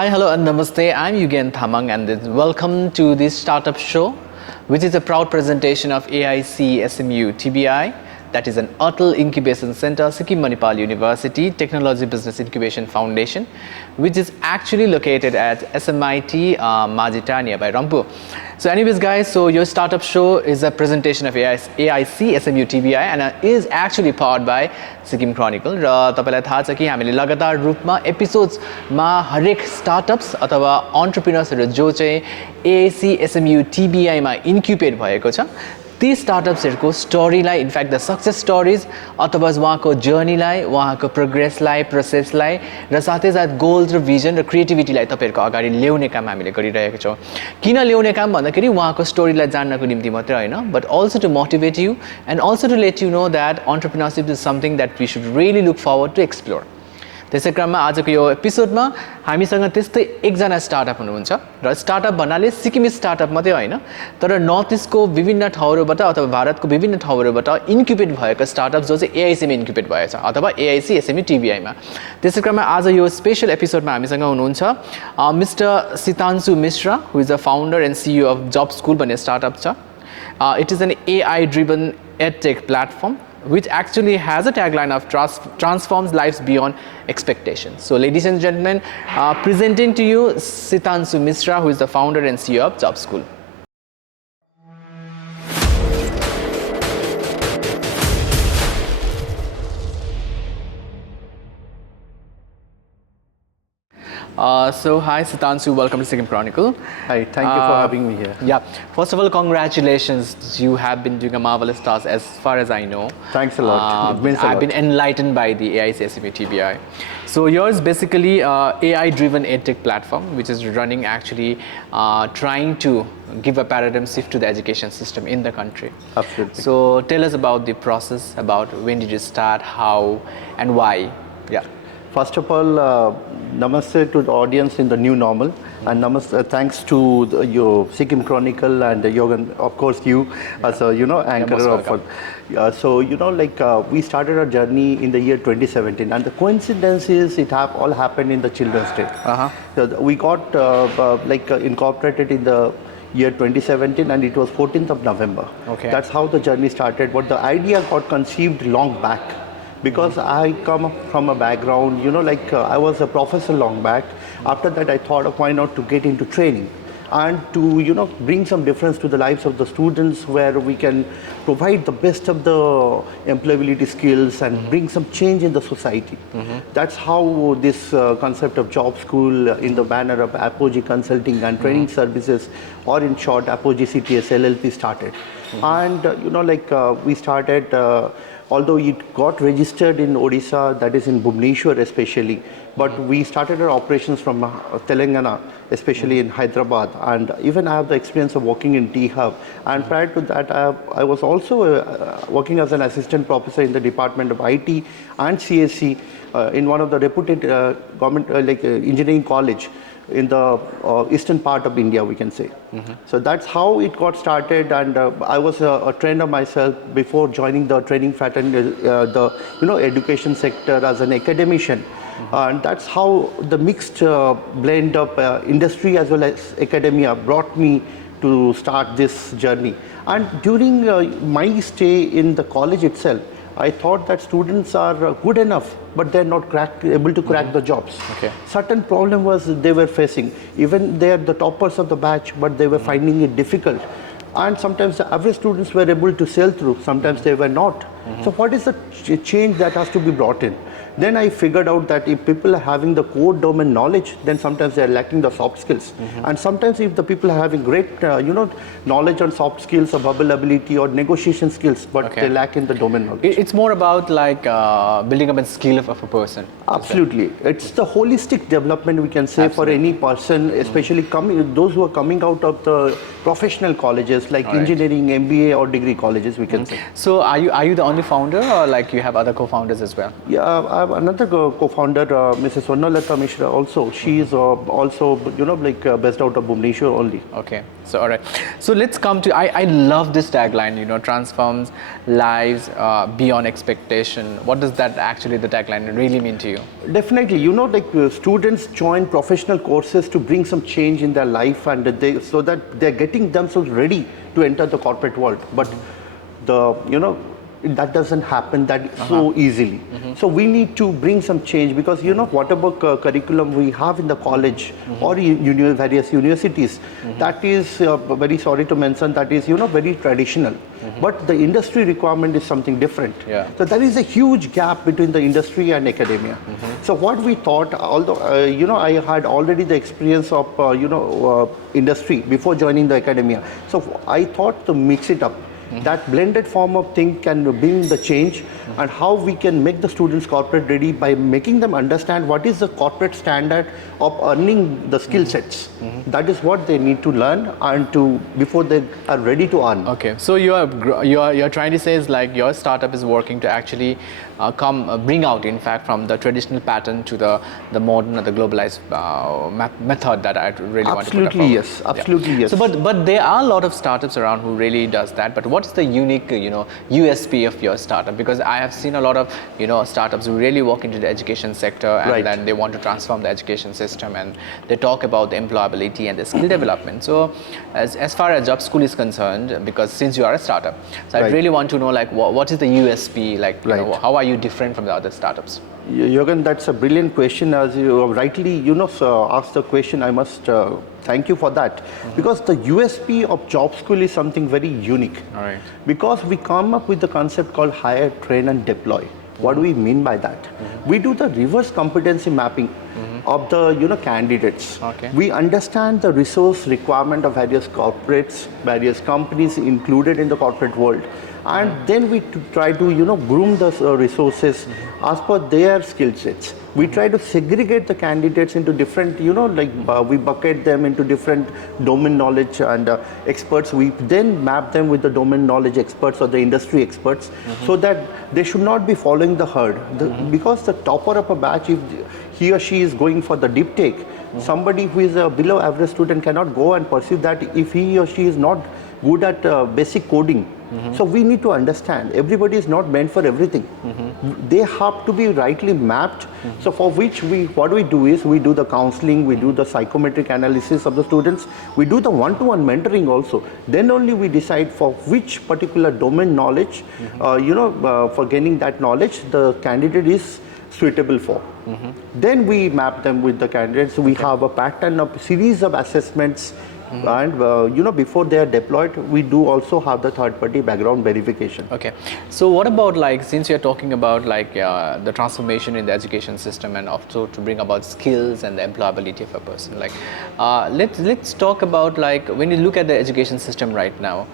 Hi, hello and namaste. I'm Yonika Infotainment and welcome to this startup show, which is a proud presentation of AIC SMU TBI, that is an Atal Incubation Center, Sikkim University Technology Business Incubation Foundation, which is actually located at SMIT Majita nearby Rampur. So anyways guys, so your startup show is a presentation of AIC SMU TBI and is actually powered by Sikkim Chronicle. र तपाईलाई थाहा छ कि हामीले लगातार रूपमा एपिसोड्समा हरेक startups अथवा एन्टरप्रेन्योर्सहरु जो चाहिँ AIC SMU TBI मा इन्क्युबेट भएको छ ती स्टार्टअप्सहरुको स्टोरीलाई इनफ्याक्ट द सक्सेस स्टोरीज अथवा उहाँको जर्नीलाई उहाँको प्रोग्रेसलाई प्रोसेसलाई र साथै साथ गोल्स र भिजन र क्रिएटिभिटीलाई तपाईहरुको अगाडि ल्याउने काम हामीले गरिरहेका छौं किन ल्याउने काम भन्दाखेरि उहाँको स्टोरीलाई जान्नको निम्ति मात्र हैन but also to motivate you and also to let you know that entrepreneurship is something that we should really look forward to explore त्यसै क्रममा आजको यो एपिसोडमा हामीसँग त्यस्तै एकजना स्टार्टअप हुनुहुन्छ र स्टार्टअप भन्नाले सिक्किम स्टार्टअप मात्रै हैन तर नर्थ इस्टको विभिन्न ठाउँहरुबाट अथवा भारतको विभिन्न ठाउँहरुबाट इन्क्युबेट भएको स्टार्टअप जो चाहिँ AIC मा इन्क्युबेट भएछ अथवा AIC SMU TBI मा त्यसै क्रममा आज यो स्पेशल एपिसोडमा हामीसँग हुनुहुन्छ mister Sitanshu Mishra who is the founder and CEO of Jobskul भन्ने स्टार्टअप छ it is an AI driven edtech platform which actually has a tagline of transforms lives beyond expectations. So ladies and gentlemen, presenting to you Sitansu Mishra, who is the founder and CEO of Jobskul. So hi Sitansu, welcome to Sikkim Chronicle. Hi, thank you for having me here. Yeah, first of all, congratulations. You have been doing a marvelous task as far as I know. Thanks a lot. It means a lot. I've been enlightened by the AIC SMU TBI. So yours basically AI-driven edtech platform, which is running actually trying to give a paradigm shift to the education system in the country. Absolutely. So tell us about the process, about when did you start, how, and why. Yeah. First of all, namaste to the audience in the new normal, and namaste, thanks to your Sikkim Chronicle and Yogan, of course you as a anchor of. So we started our journey in the year 2017, and the coincidence is it all happened in the Children's Day. So we got incorporated in the year 2017, and it was 14th of November. Okay. That's how the journey started. But the idea got conceived long back. Because I come from a background, I was a professor long back. After that, I thought of why not to get into training and to, bring some difference to the lives of the students where we can provide the best of the employability skills and bring some change in the society. That's how this concept of Jobskul in the banner of Apogee Consulting and Training Services, or in short, Apogee CTS LLP started. And, we started although it got registered in Odisha, that is in Bhubaneswar especially, but we started our operations from Telangana, especially in Hyderabad, and even I have the experience of working in T-Hub. And prior to that, I was also working as an assistant professor in the Department of IT and CSC in one of the reputed government engineering college in the eastern part of India, we can say. So that's how it got started, and I was a trainer myself before joining the training fraternity, the education sector as an academician. And that's how the mixed blend of industry as well as academia brought me to start this journey. And during my stay in the college itself, I thought that students are good enough, but they're not able to crack the jobs. Okay. Certain problem was they were facing. Even they're the toppers of the batch, but they were finding it difficult. And sometimes the average students were able to sail through, sometimes they were not. So what is the change that has to be brought in? Then I figured out that if people are having the core domain knowledge, then sometimes they are lacking the soft skills. And sometimes if the people are having great, knowledge on soft skills or bubble ability or negotiation skills, but they lack in the domain knowledge. It's more about like building up a skill of a person. Absolutely. It's the holistic development we can say for any person, especially those who are coming out of the professional colleges like engineering, MBA or degree colleges, we can say. So are you the only founder, or like you have other co-founders as well? Yeah, I have another co-founder, Mrs. Swarnalata Mishra also. She is also, based out of Bhubaneswar only. Okay, so all right. So let's come to, I love this tagline, transforms lives beyond expectation. What does that actually, the tagline really mean to you? Definitely, students join professional courses to bring some change in their life, and so that they're getting themselves ready to enter the corporate world. But that doesn't happen that so easily. So we need to bring some change, because whatever curriculum we have in the college or various universities, that is very sorry to mention, that is very traditional. But the industry requirement is something different. So there is a huge gap between the industry and academia. So what we thought, although I had already the experience of industry before joining the academia, so I thought to mix it up. That blended form of thing can bring the change, and how we can make the students corporate ready by making them understand what is the corporate standard of earning the skill sets. That is what they need to learn and before they are ready to earn. Okay, so you're trying to say is like your startup is working to actually bring out, in fact, from the traditional pattern to the modern or the globalized method that I really want to put Absolutely yes, absolutely yes. So, but there are a lot of startups around who really does that. But what's the unique, USP of your startup? Because I have seen a lot of, startups who really walk into the education sector, and then they want to transform the education system, and they talk about the employability and the skill development. So, as far as Jobskul is concerned, because since you are a startup, so I really want to know, like, what is the USP? Like, how are you different from the other startups? Jürgen, that's a brilliant question. As you rightly, asked the question, I must thank you for that. Because the USP of Jobskul is something very unique. All right. Because we come up with the concept called hire, train and deploy. What do we mean by that? We do the reverse competency mapping of the candidates. Okay. We understand the resource requirement of various corporates, various companies included in the corporate world. And then we try to groom the resources as per their skill sets. We try to segregate the candidates into different, we bucket them into different domain knowledge and experts. We then map them with the domain knowledge experts or the industry experts, so that they should not be following the herd. Because the topper of a batch, if he or she is going for the deep take, somebody who is a below average student cannot go and pursue that if he or she is not good at basic coding. So we need to understand everybody is not meant for everything. They have to be rightly mapped. So for which what we do is we do the counseling, we do the psychometric analysis of the students, we do the one-to-one mentoring also. Then only we decide for which particular domain knowledge, for gaining that knowledge, the candidate is suitable for. Then we map them with the candidates. We have a pattern of series of assessments. And before they are deployed, we do also have the third-party background verification. Okay, so what about, like, since you're talking about like the transformation in the education system and also to bring about skills and the employability of a person, like let's talk about, like, when you look at the education system right now,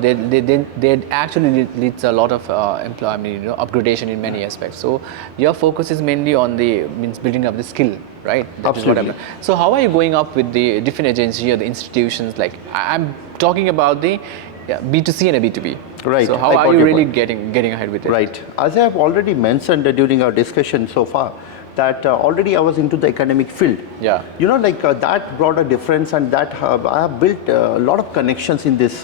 they actually leads a lot of employment, upgradation in many aspects. So your focus is mainly on building up the skill, right? Absolutely. So how are you going up with the different agencies or the institutions? Like, I'm talking about the B2C and a B2B. Right. So how are you really getting ahead with it? Right. As I have already mentioned during our discussion so far, that already I was into the academic field. Yeah. That brought a difference, and that I have built a lot of connections in this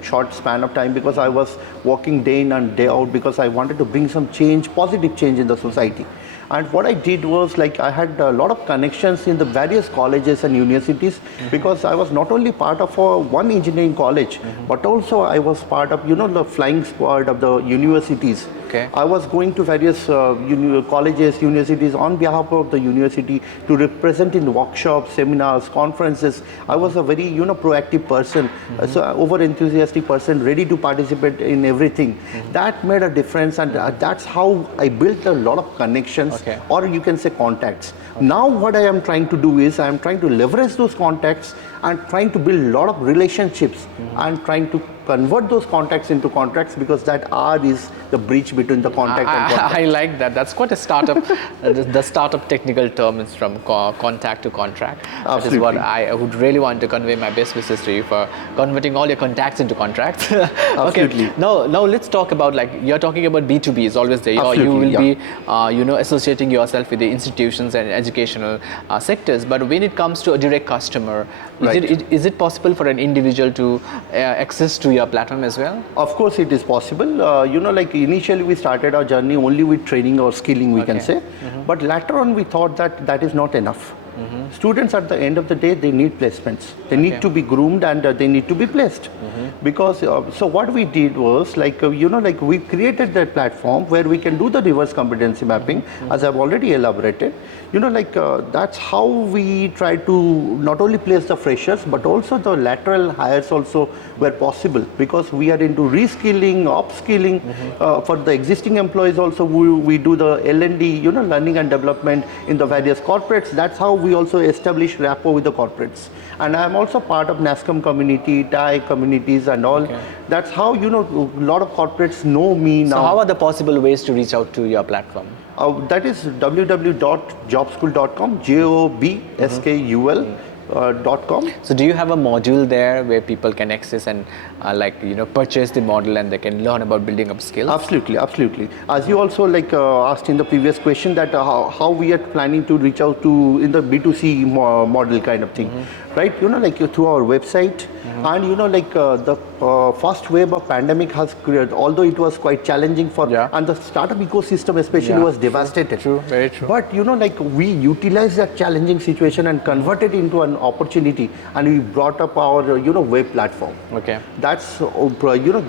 short span of time, because I was working day in and day out, because I wanted to bring some change, positive change in the society. And what I did was, like, I had a lot of connections in the various colleges and universities, because I was not only part of one engineering college, but also I was part of, the flying squad of the universities. Okay. I was going to various colleges, universities on behalf of the university to represent in workshops, seminars, conferences. I was a very proactive person, so over enthusiastic person, ready to participate in everything. That made a difference, and that's how I built a lot of connections, Okay. or you can say contacts. Now what I am trying to do is I am trying to leverage those contacts and trying to build a lot of relationships and trying to convert those contacts into contracts, because that R is the bridge between the contact and contract. I like that. That's quite a startup. The startup technical term is from contact to contract. That is what I would really want to convey my best wishes to you for converting all your contacts into contracts. Absolutely. Okay. Now let's talk about, like, you're talking about B2B is always there. Absolutely, You will yeah. be associating yourself with the institutions and educational sectors. But when it comes to a direct customer, is it possible for an individual to access to your platform as well? Of course it is possible. Like initially we started our journey only with training or skilling, we can say. But later on we thought that that is not enough. Students at the end of the day, they need placements. They need to be groomed, and they need to be placed. Because so what we did was, like we created that platform where we can do the reverse competency mapping, as I've already elaborated. That's how we try to not only place the freshers, but also the lateral hires also where possible, because we are into reskilling, upskilling for the existing employees. Also we do the L&D, learning and development in the various corporates. That's how we also establish rapport with the corporates. And I'm also part of NASCOM community, TAI communities and all. Okay. That's how a lot of corporates know me now. So how are the possible ways to reach out to your platform? That is www.jobskul.com, JOBSKUL.com. So do you have a module there where people can access and purchase the model, and they can learn about building up skills? Absolutely, absolutely. As you also asked in the previous question, that how we are planning to reach out to in the B2C model kind of thing, right? Through our website, and the first wave of pandemic has created, although it was quite challenging for, and the startup ecosystem especially was devastated. True, very true. But we utilized that challenging situation and converted into an opportunity, and we brought up our web platform. Okay. That's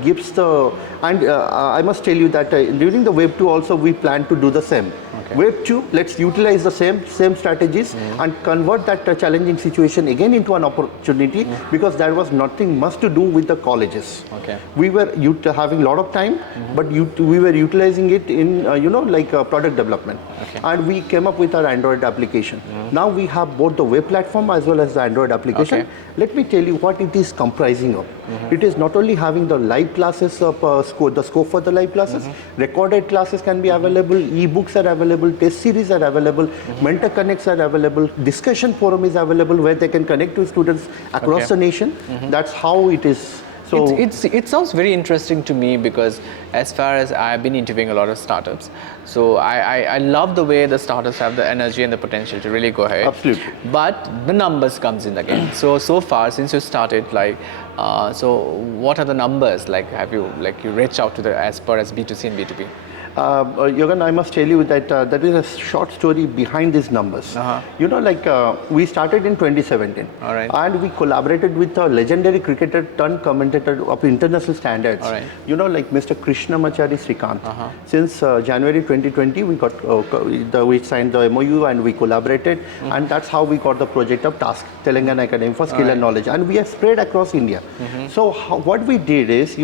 gives the, and I must tell you that during the Web 2 also we plan to do the same. Okay. Web 2, let's utilize the same strategies and convert that challenging situation again into an opportunity, because there was nothing much to do with the colleges. Okay. We were having a lot of time, but we were utilizing it in product development. Okay. And we came up with our Android application. Now we have both the web platform as well as the Android application. Okay. Let me tell you what it is comprising of. It is not only having the live classes of the scope for the live classes, recorded classes can be available, e-books are available, test series are available, mentor connects are available, discussion forum is available where they can connect to students across the nation. That's how it is. So it sounds very interesting to me, because as far as I've been interviewing a lot of startups, so I love the way the startups have the energy and the potential to really go ahead. Absolutely. But the numbers comes in again. So far since you started, so what are the numbers? Have you reached out to as far as B2C and B2B? Yogan, I must tell you that there is a short story behind these numbers. We started in 2017. All right. And we collaborated with a legendary cricketer turned commentator of international standards. All right. Mr. Krishnamachari Srikanth. Since January 2020, we signed the MOU and we collaborated, and that's how we got the project of TASK, Telangana Academy for Skill and Knowledge, and we have spread across India. So what we did is,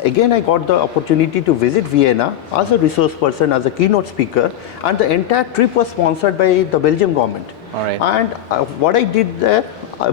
again, I got the opportunity to visit Vienna as a resource person, as a keynote speaker, and the entire trip was sponsored by the Belgium government. All right. And what I did there,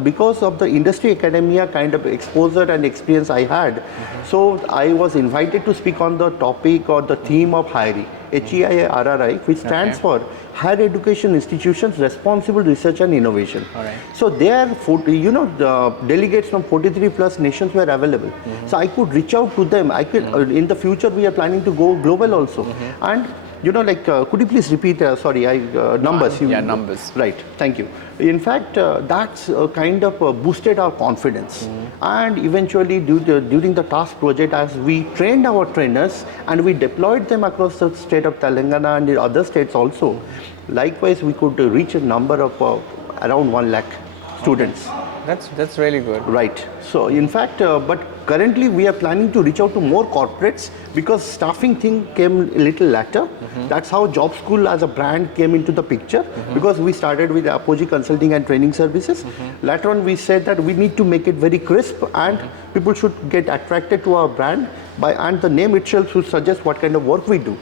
because of the industry academia kind of exposure and experience I had, so I was invited to speak on the topic or the theme of HIRI, HEIRRI, which stands for Higher Education Institutions Responsible Research and Innovation. All right. So there, the delegates from 43 plus nations were available. So I could reach out to them. I could, in the future, we are planning to go global also. And could you please repeat, numbers? Numbers. Right, thank you. In fact, that's kind of boosted our confidence. And eventually, during the TASK project, as we trained our trainers and we deployed them across the state of Telangana and the other states also, likewise, we could reach a number of around 1 lakh students. That's really good. Right. So in fact, but currently we are planning to reach out to more corporates because staffing thing came a little later. That's how Jobskul as a brand came into the picture because we started with Apogee Consulting and Training Services. Later on we said that we need to make it very crisp and people should get attracted to our brand and the name itself should suggest what kind of work we do.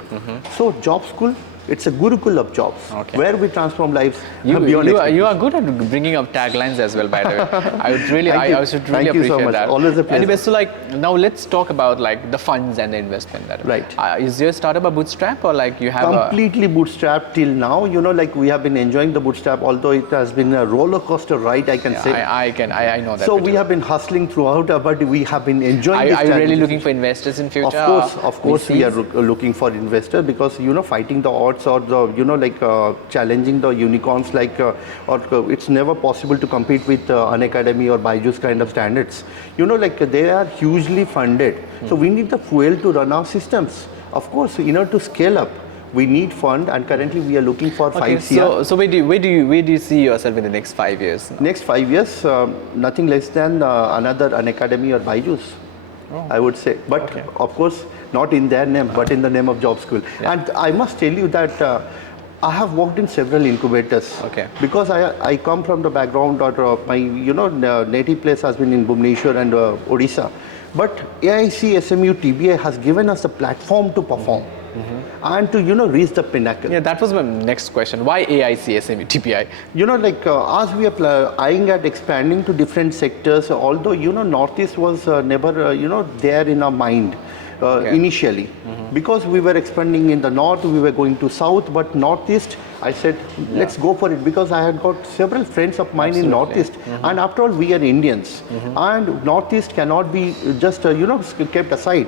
So Jobskul, it's a Gurukul of jobs where we transform lives beyond you are good at bringing up taglines as well, by the way. I should really appreciate so much. that. Always a pleasure. Anyway, so like now let's talk about like the funds and the investment. Is your startup a bootstrap or like you have completely bootstrapped till now? You know, like we have been enjoying the bootstrap, although it has been a roller coaster ride, I can say. I know that. So we have been hustling throughout, but we have been enjoying. Are you really looking for investors in future? Of course, we are looking for investors because fighting the odds or the challenging the unicorns it's never possible to compete with Unacademy or Byju's kind of standards. They are hugely funded. So we need the fuel to run our systems. Of course, to scale up, we need fund, and currently we are looking for 5 CR. So where do you see yourself in the next 5 years? Next 5 years, nothing less than another Unacademy or Byju's. I would say, but of course not in their name, but in the name of Jobskul. And I must tell you that I have worked in several incubators because I come from the background, or my native place has been in Bhubaneswar and Odisha, but AIC SMU TBI has given us a platform to perform. And to reach the pinnacle. Yeah, that was my next question. Why AIC SMU TPI? As we are eyeing at expanding to different sectors, although Northeast was never there in our mind initially, because we were expanding in the north, we were going to south, but Northeast, I said let's go for it because I had got several friends of mine in Northeast, and after all we are Indians, and Northeast cannot be just kept aside.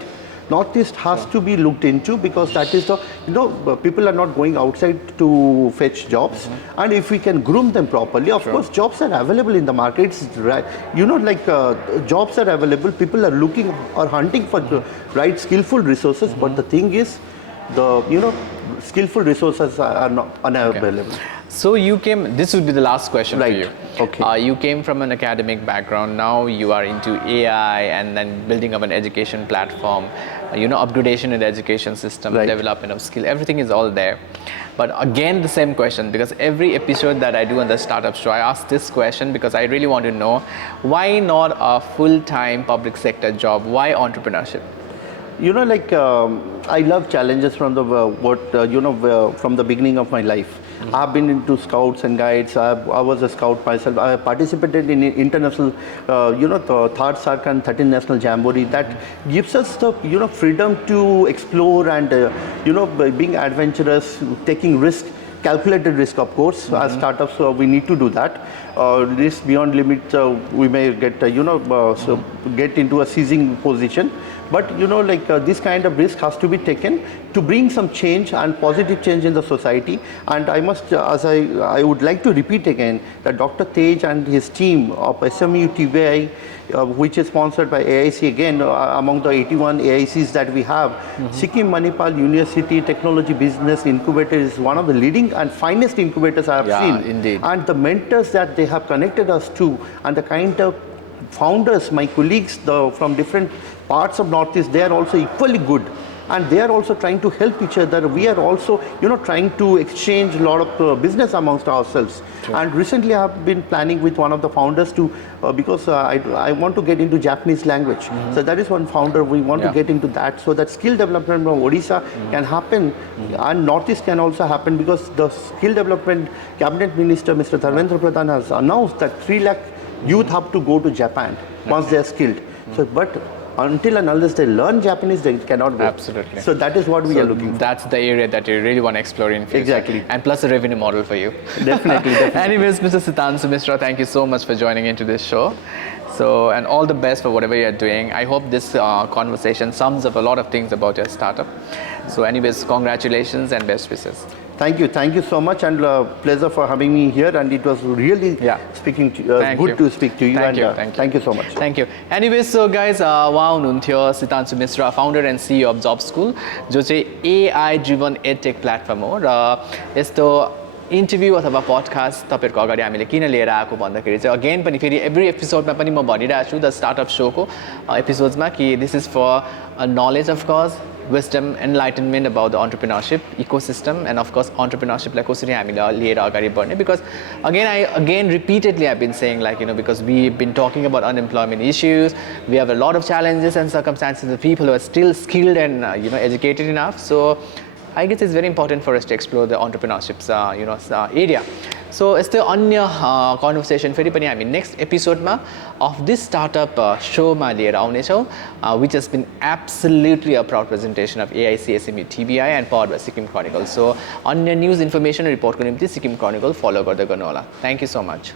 Northeast has to be looked into because that is the, people are not going outside to fetch jobs. And if we can groom them properly, of course, jobs are available in the market. It's right, jobs are available. People are looking or hunting for the right skillful resources. But the thing is, skillful resources are not unavailable. So you came, this would be the last question for you. Okay. You came from an academic background, now you are into AI and then building up an education platform, upgradation in the education system, development of skill, everything is all there. But again, the same question, because every episode that I do on the Startup Show, I ask this question because I really want to know, why not a full-time public sector job? Why entrepreneurship? I love challenges from the from the beginning of my life. I've been into scouts and guides. I was a scout myself. I participated in international, the third SARC and 13th National Jamboree. That gives us the freedom to explore and being adventurous, taking risk. Calculated risk, of course. As startups, we need to do that. Risk beyond limit, we may get get into a seizing position. But this kind of risk has to be taken to bring some change and positive change in the society. And I must, I would like to repeat again that Dr. Tej and his team of SMU TBI, which is sponsored by AIC again, among the 81 AICs that we have, Sikkim Manipal University Technology Business Incubator is one of the leading and finest incubators I have seen. Indeed. And the mentors that they have connected us to, and the kind of founders, my colleagues from different parts of Northeast, they are also equally good, and they are also trying to help each other. We are also trying to exchange a lot of business amongst ourselves. And recently I have been planning with one of the founders to because I want to get into Japanese language. So that is one founder, we want to get into that, so that skill development from Odisha can happen, and Northeast can also happen, because the skill development cabinet minister Mr. Dharmendra Pradhan has announced that 3 lakh youth have to go to Japan once they are skilled. So but until and unless they learn Japanese, they cannot go. Absolutely. So that is what we are looking for. That's the area that you really want to explore in future. Exactly. And plus a revenue model for you. Definitely. Anyways, Mr. Sitanshu Mishra, thank you so much for joining into this show. So, and all the best for whatever you're doing. I hope this conversation sums up a lot of things about your startup. So anyways, congratulations and best wishes. Thank you so much, and pleasure for having me here, and it was really speaking to, good to speak to you. Thank you so much. Thank you. Anyways, so guys, उहाँ हुनुहुन्थ्यो Sitanshu Mishra, founder and CEO of Jobskul, जो चाहिँ AI driven edtech platform हो र यस्तो interview अथवा podcast तपाईँहरूको अगाडि हामीले किन लिएर आएको भन्दाखेरि चाहिँ अगेन पनि फेरि एभ्री एपिसोडमा पनि म भनिरहेको छु द स्टार्टअप शोको एपिसोड्समा कि this is for knowledge of course wisdom, enlightenment about the entrepreneurship ecosystem, and of course entrepreneurship like कसरी हामीले लिएर अगाडि बढ्ने, because again repeatedly I've been saying, like, you know, because we've been talking about unemployment issues, we have a lot of challenges and circumstances of people who are still skilled and educated enough. So I guess it's very important for us to explore the entrepreneurship's area. So यस्तै अन्य conversation फेरि पनि हामी next एपिसोडमा of this startup शोमा लिएर आउनेछौँ, which has been absolutely a proud presentation of AIC SMU TBI and powered by Sikkim Chronicle. So अन्य न्युज इन्फर्मेसन रिपोर्टको निम्ति सिक्किम क्रोनिकल फलो गर्दै गर्नुहोला. Thank you so much.